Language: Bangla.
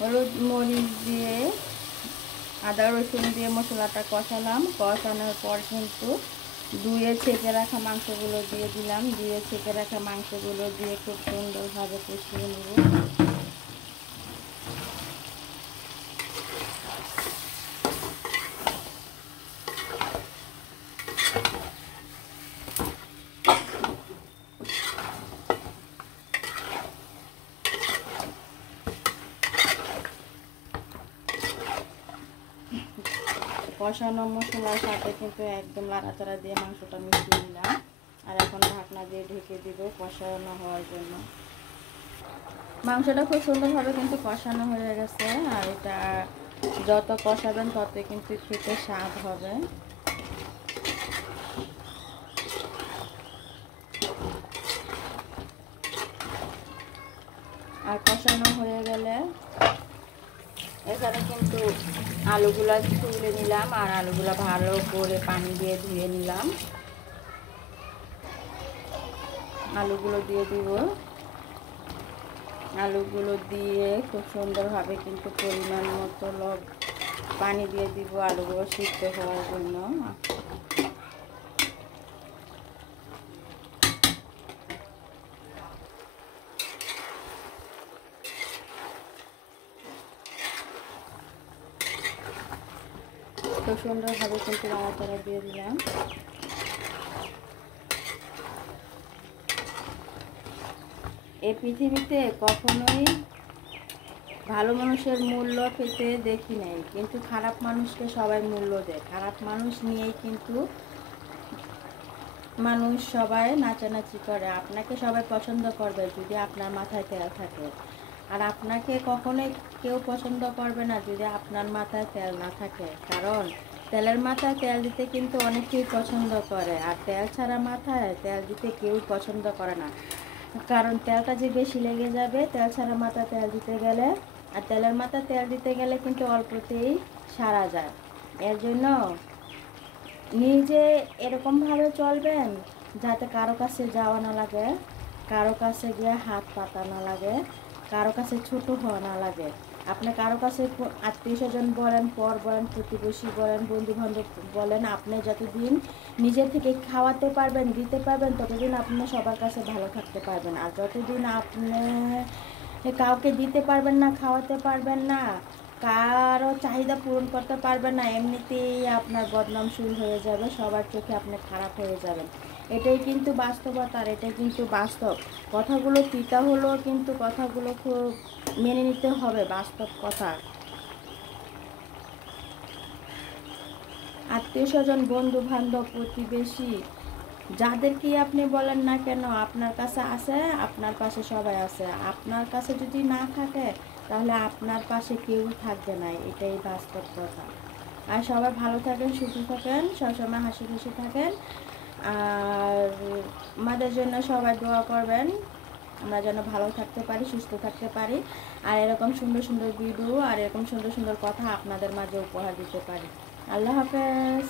হলুদ মরিচ দিয়ে আদা রসুন দিয়ে মশলাটা কষালাম। কষানোর পর কিন্তু ধুয়ে ছেঁকে রাখা মাংসগুলো দিয়ে দিলাম। দিয়ে ছেঁকে রাখা মাংসগুলো দিয়ে খুব সুন্দরভাবে কষিয়ে নেব। কষানো মশলার সাথে কিন্তু একদম লাড়াচাড়া দিয়ে মাংসটা মিশিয়ে নিলাম। আর এখন ঢাকনা দিয়ে ঢেকে দিব কষানো হওয়ার জন্য। মাংসটা খুব সুন্দরভাবে কিন্তু কষানো হয়ে গেছে। আর এটা যত কষাবেন ততই কিন্তু খেতে স্বাদ হবে। আর কষানো হয়ে গেলে এখানে কিন্তু আলুগুলা তুলে নিলাম। আর আলুগুলা ভালো করে পানি দিয়ে ধুয়ে নিলাম। আলুগুলো দিয়ে দিব। আলুগুলো দিয়ে খুব সুন্দরভাবে কিন্তু পরিমাণ মতো পানি দিয়ে দিব আলুগুলো সিদ্ধ হওয়ার জন্য। খুব সুন্দরভাবে কিন্তু নাড়াচাড়া দিয়ে দিলাম। এই পৃথিবীতে কখনোই ভালো মানুষের মূল্য পেতে দেখি নাই, কিন্তু খারাপ মানুষকে সবাই মূল্য দেয়। খারাপ মানুষ নিয়েই কিন্তু মানুষ সবাই নাচানাচি করে। আপনাকে সবাই পছন্দ করবে যদি আপনার মাথায় তেল থাকে। আর আপনাকে কখনোই কেউ পছন্দ করবে না যদি আপনার মাথায় তেল না থাকে। কারণ তেলের মাথায় তেল দিতে কিন্তু অনেকেই পছন্দ করে, আর তেল ছাড়া মাথায় তেল দিতে কেউ পছন্দ করে না। কারণ তেলটা যে বেশি লেগে যাবে তেল ছাড়া মাথায় তেল দিতে গেলে। আর তেলের মাথায় তেল দিতে গেলে কিন্তু অল্পতেই সারা যায়। এর জন্য নিজে এরকমভাবে চলবেন যাতে কারো কাছে যাওয়া না লাগে, কারো কাছে গিয়ে হাত পাতা না লাগে, কারো কাছে ছোট হওয়া না লাগে। আপনি কারো কাছে আত্মীয় স্বজন বলেন, পর বলেন, প্রতিবেশী বলেন, বন্ধু বান্ধব বলেন, আপনি যতদিন নিজে থেকে খাওয়াতে পারবেন, দিতে পারবেন, ততদিন আপনি সবার কাছে ভালো থাকতে পারবেন। আর যতদিন আপনি কাউকে দিতে পারবেন না, খাওয়াতে পারবেন না, কারো চাহিদা পূরণ করতে পারবেন না, এমনিতেই আপনার বদনাম শুরু হয়ে যাবে। সবার চোখে আপনি খারাপ হয়ে যাবেন। এটাই কিন্তু বাস্তবতা। আর এটাই কিন্তু বাস্তব। কথাগুলো তিতা হলেও কিন্তু কথাগুলো খুব মেনে নিতে হবে, বাস্তব কথা। আত্মীয় স্বজন, বন্ধু বান্ধব, প্রতিবেশী, যাদেরকে আপনি বলেন না কেন আপনার কাছে আছে, আপনার পাশে সবাই আছে। আপনার কাছে যদি না থাকে তাহলে আপনার পাশে কেউ থাকবে না। এটাই বাস্তব কথা। আর সবাই ভালো থাকেন, সুস্থ থাকেন, সবসময় হাসি খুশি থাকেন। আর আমাদের জন্য সবাই দোয়া করবেন, আমরা যেন ভালো থাকতে পারি, সুস্থ থাকতে পারি। আর এরকম সুন্দর সুন্দর ভিডিও আর এরকম সুন্দর সুন্দর কথা আপনাদের মাঝে উপহার দিতে পারি। আল্লাহ হাফেজ।